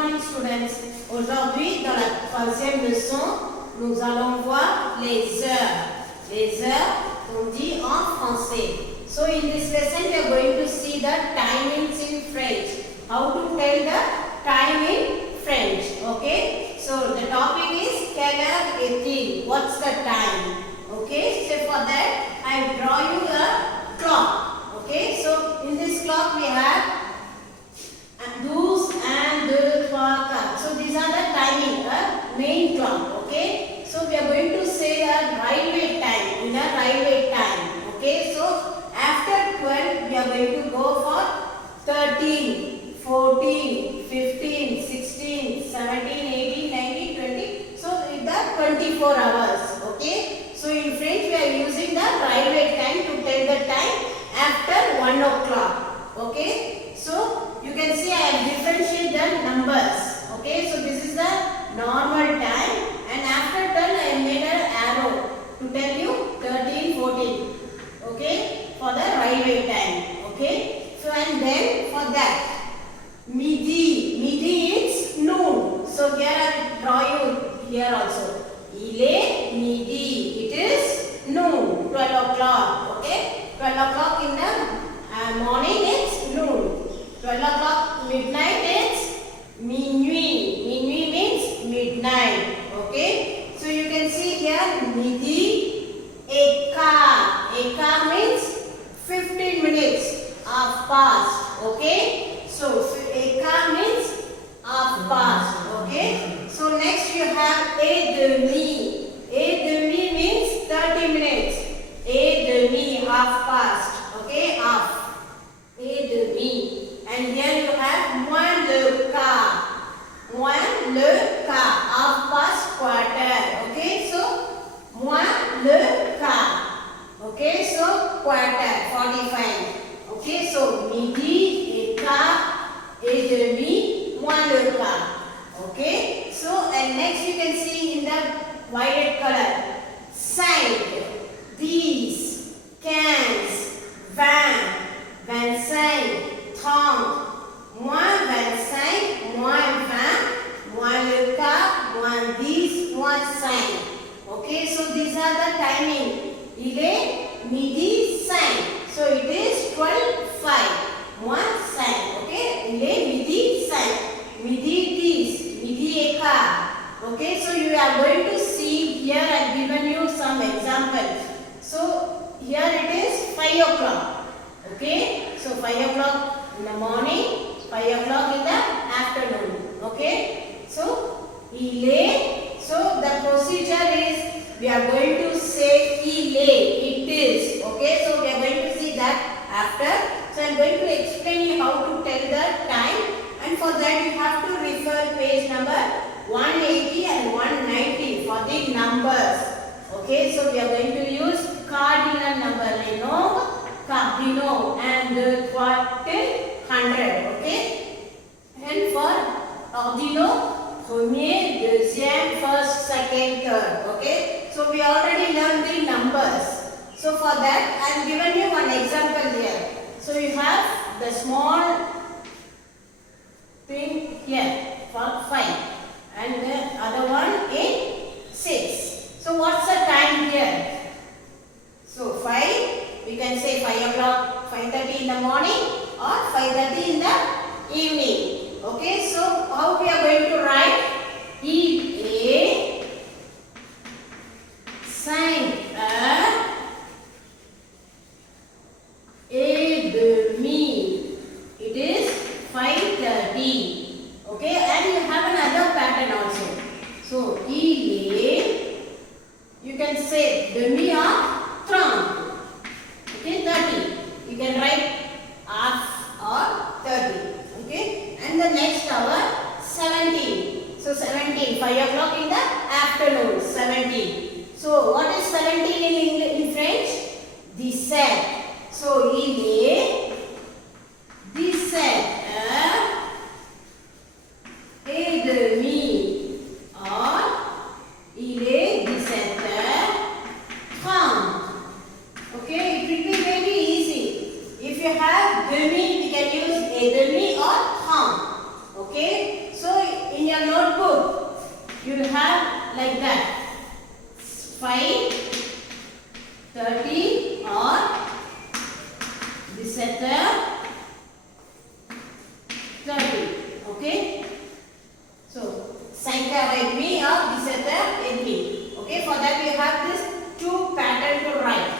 morning students. Aujourd'hui, dans la troisième leçon, nous allons voir les heures. Les heures, on dit en français. So in this lesson, we are going to see the timings in French. How to tell the time in French. Okay. So the topic is quelle heure est-il? What's the time? Okay. So for that, I draw you a clock. Okay. So in this clock we have 12 and 2, 3, 4. So these are the timing, main clock. Okay. So we are going to say a railway time, in a railway time. Okay. So after 12 we are going to go for 13, 14, 15, 16, 17, 18, 19, 20. So with the 24 hours. Okay. So in French we are using the railway time to tell the time after 1 o'clock. Okay. So you can see I have differentiated the numbers. Okay. So this is the normal time, and after that I have made an arrow to tell you 13, 14. Okay. For the railway time. Okay. So and then for that midi. Midi is noon. So here I draw you here also. Il est midi. It is noon. 12 o'clock. Okay. 12 o'clock in the morning is noon. 12 o'clock midnight is minuit. Minuit means midnight. Okay. So you can see here midi एक quart. एक quart means 15 minutes half past. Okay. So एक quart means half past. Okay. So next you have et demi. Et demi means 30 minutes. Et demi half past. Okay. Half. Et demi. And here you have moins le quart. Moins le quart. Half past quarter. Okay. So moins le quart. Okay. So quarter. 45. Okay. So midi et quart et demi moins le quart. Okay. So and next you can see in the violet color. 5, 10, 15, 20, 25. 30, moins 25, moins 20, moins le quart, moins 10, moins 5. Okay, so these are the timing. Il est midi 5. So it is 12, 5, moins 5. Okay, il est midi 5. Midi 10, midi et quart. Okay, so you are going to see here I have given you some examples. So here it is 5 o'clock. Okay, so 5 o'clock in the morning, 5 o'clock in the afternoon. Okay. So, il est. So, the procedure is we are going to say il est. It is. Okay. So, we are going to see that after. So, I am going to explain you how to tell the time. And for that, you have to refer page number 180 and 190 for the numbers. Okay. So, we are going to use cardinal number. Les nombres cardinaux. 1, 2, 3 till 100. Okay. And for ordinaux, premier, deuxième, first, second, third. Okay. So we already learned the numbers. So for that I have given you one example here. So you have the small thing here for 5 and the other one in 6. So what's the time here? So 5, we can say 5 o'clock, 5:30 in the morning or 5:30 in the evening. Okay, so how we are going to write? Il est 5 heures et demi. It is 5:30. Okay, and you have another pattern also. So il est, you can say demi or 30. Okay, 30. You can write half or 30. Okay, and the next hour 17. So 17, 5 o'clock in the afternoon, 17. So what is 17 in French? 17. So il est 17 heures et demi, or il est 17h30. Okay, it will be very easy. If you have demi, we can use et demi or 30. Okay. So in your notebook, you have like that. 5:30 or this letter 30. Okay. So Sankhya with me or this letter with me. Okay. For that you have this two pattern to write.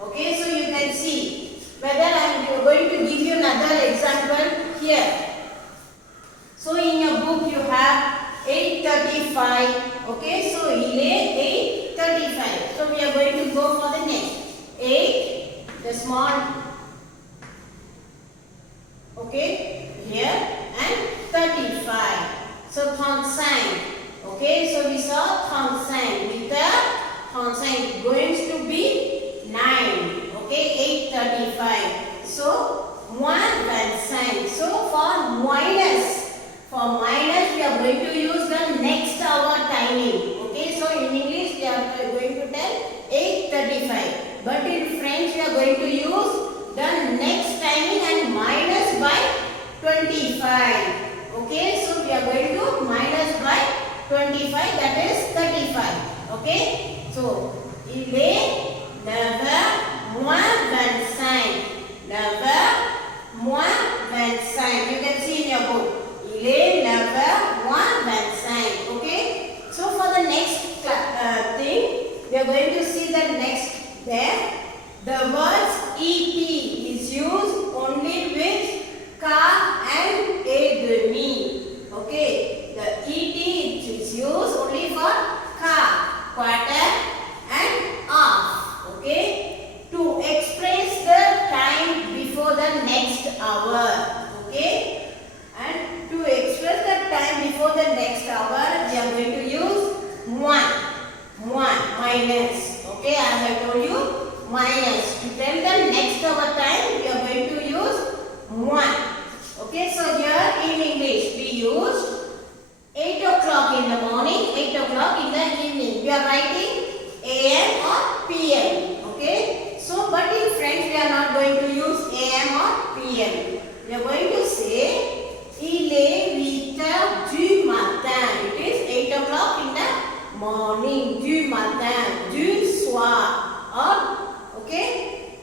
Okay. So you can see whether I am going to give you another example here. So in your book you have 8:35. Okay, so ele 8:35. So we are going to go for the next 8, the small. Okay, here and 35. So 35. Okay, so we saw 35. With the 35 going to be 9. Okay, 8:35. So moins 25. So for minus we are going to use the next hour timing. Okay, so in English we are going to tell 8:35. But in French we are going to use the next timing and minus by 25. Okay, so we are going to minus by 25, that is 35. Okay, so il est 9 moins 25. 9 moins 25. You can see in your book. Il est 9 moins 25. Okay. So for the next thing, we are going to see the next there. The words et is used only with quart and et demi. Okay. The et is used only for quart, quarter and half. Okay. To express the time before the next hour. Okay. And to express the time before the next hour, we are going to use minus. Okay, as I told you, minus. To tell the next hour time, we are going to use 1. Okay, so here in English, we use 8 o'clock in the morning, 8 o'clock in the evening. We are writing AM or PM. Okay, so but in French, we are not going to use AM or PM. We are going to say il est 8 heures du matin. It is 8 o'clock in the morning, du matin, du soir. Or, okay,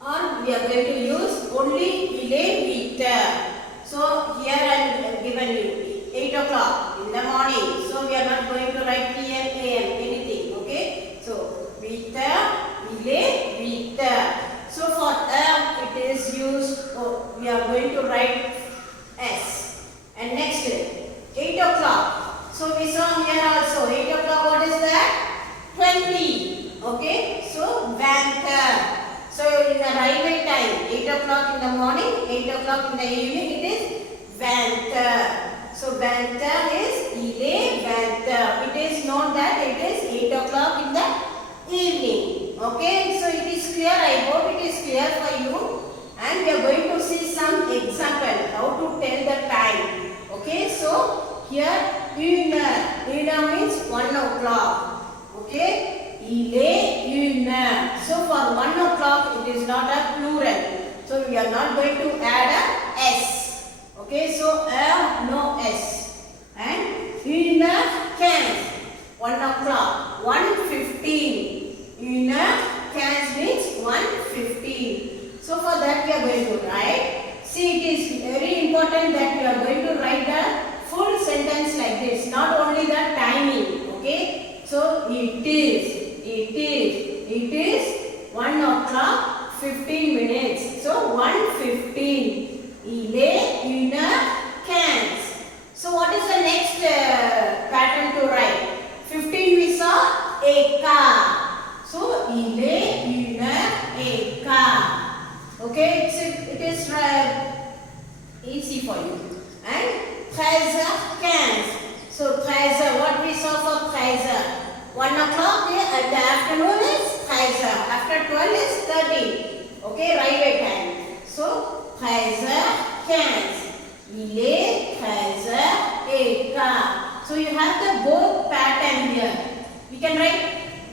or we are going to use only il est 8 heures. So here I am given you 8 o'clock in the morning. So we are not going to write PM, AM, anything. Okay, so 8 heures, il est 8 heures. So for heure it is used, we are going to write S. And next 8 o'clock. So we saw here also 8 o'clock, what is that? 20. Okay, so 20. So in the railway time, 8 o'clock in the morning, 8 o'clock in the evening, it is 20. So 20 is il est 20. It is known that it is 8 o'clock in the evening. Okay, so it is clear. I hope it is clear for you. And we are going to see some example how to tell the time. Okay, so here une heure means 1 o'clock. Okay, il est 1 heure. So for 1 o'clock it is not a plural. So we are not going to add a S. Okay, so heure no S. And 1 heure 15. 1 o'clock 1:15. 1 heure 15 means 1:15. So for that we are going to write. See, it is very important that we are going to write the full sentence like this, not only the timing. Okay. So it is 1 o'clock 15 minutes. So 1:15. Il est 1 heure 15. So what is the next pattern to write? 15 we saw a car. So il est 1 heure et quart. Okay, it is easy for you. And 13h15. So 13, what we saw for 13? 1 o'clock at the afternoon is 13. After 12 is 13. Okay, railway time. So 13h15. Il est 13h15. So you have the both pattern here. We can write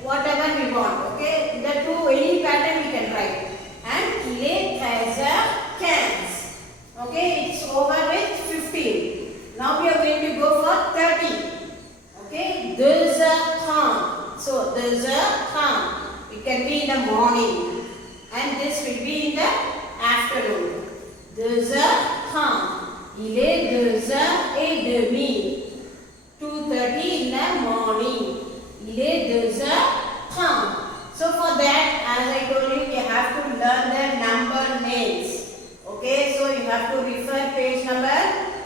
whatever we want. Okay, the two any pattern we can write. And il est 13h15. Okay, it's over with 15. Now we are going to 2 heures. It can be in the morning and this will be in the afternoon. 2 heures. Il est 2h30. 2:30 in the morning. Il est 2h30. So for that, as I told you, you have to learn the number names. Okay, so you have to refer page number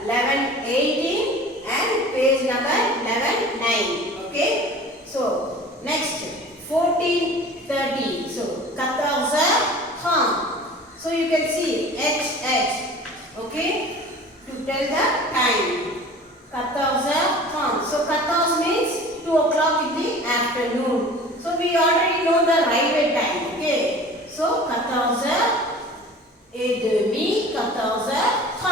1118 and page number 119. Okay, so next 14:30. So 14h30. So you can see H. Okay, to tell the time. 14h30. So 14 means 2 o'clock in the afternoon. So we already know the railway time. Okay. So 14h30, 14h30.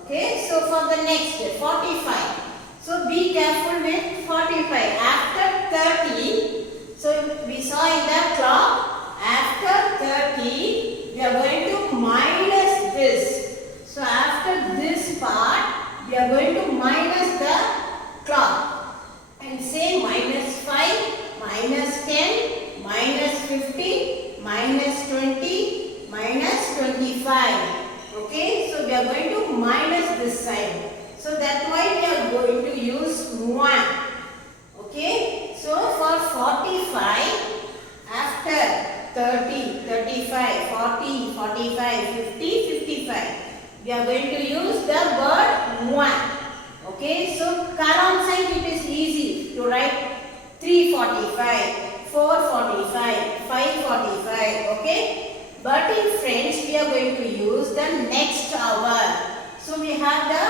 Okay. So for the next 45. So be careful with 45. After 30. So we saw in the clock. After 30, we are going to minus this. So after this part, we are going to minus the clock and say -5, -10, -15, -20, -25. Okay, so we are going to minus this side. So that's why we are going to use 1. Okay, so for 45, after 30, 35, 40, 45, 50, 55. We are going to use the word 1. Okay, so 45 it is easy to write 3:45, 4:45, 5:45. Okay, but in French we are going to use the next hour. So we have the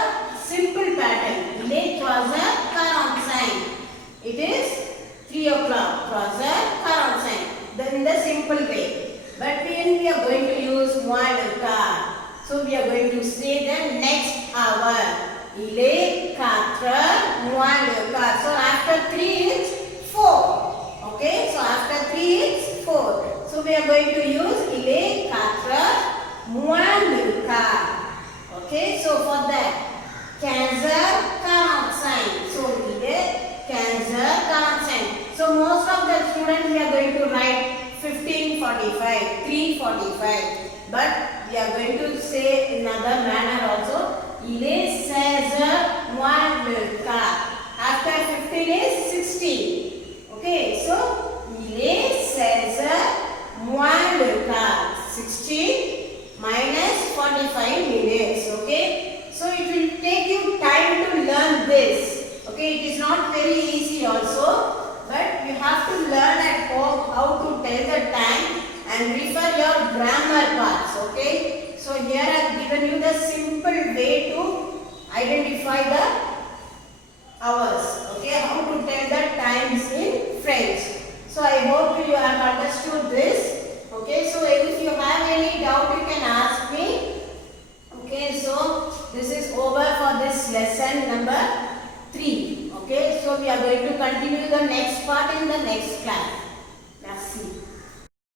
simple pattern. Il est 3h45. It is 3 o'clock. 3h45. Then the simple way. But when we are going to use 1 hour. So we are going to say the next hour. Il est 4h moins le quart. So after 3 is 4. Okay. So after 3 is 4. So we are going to use il est 4h moins le quart. Okay. So for that 15h45. So il est 15h45. So most of the students we are going to write 15:45, 3:45. But we are going to say in another manner also. Il est 16h moins le quart. After 15 is 16. Okay, so il est 16h moins le quart. 16 minus 45 minutes. Okay, so it will take you time to learn this. Okay, it is not very easy also. But you have to learn at home how to tell the time and refer your grammar parts. Okay. So here I have given you the simple way to identify the hours. Okay. How to tell the times in French. So I hope you have understood this. Okay. So if you have any doubt you can ask me. Okay. So this is over for this lesson number 3. Okay, so we are going to continue the next part in the next class.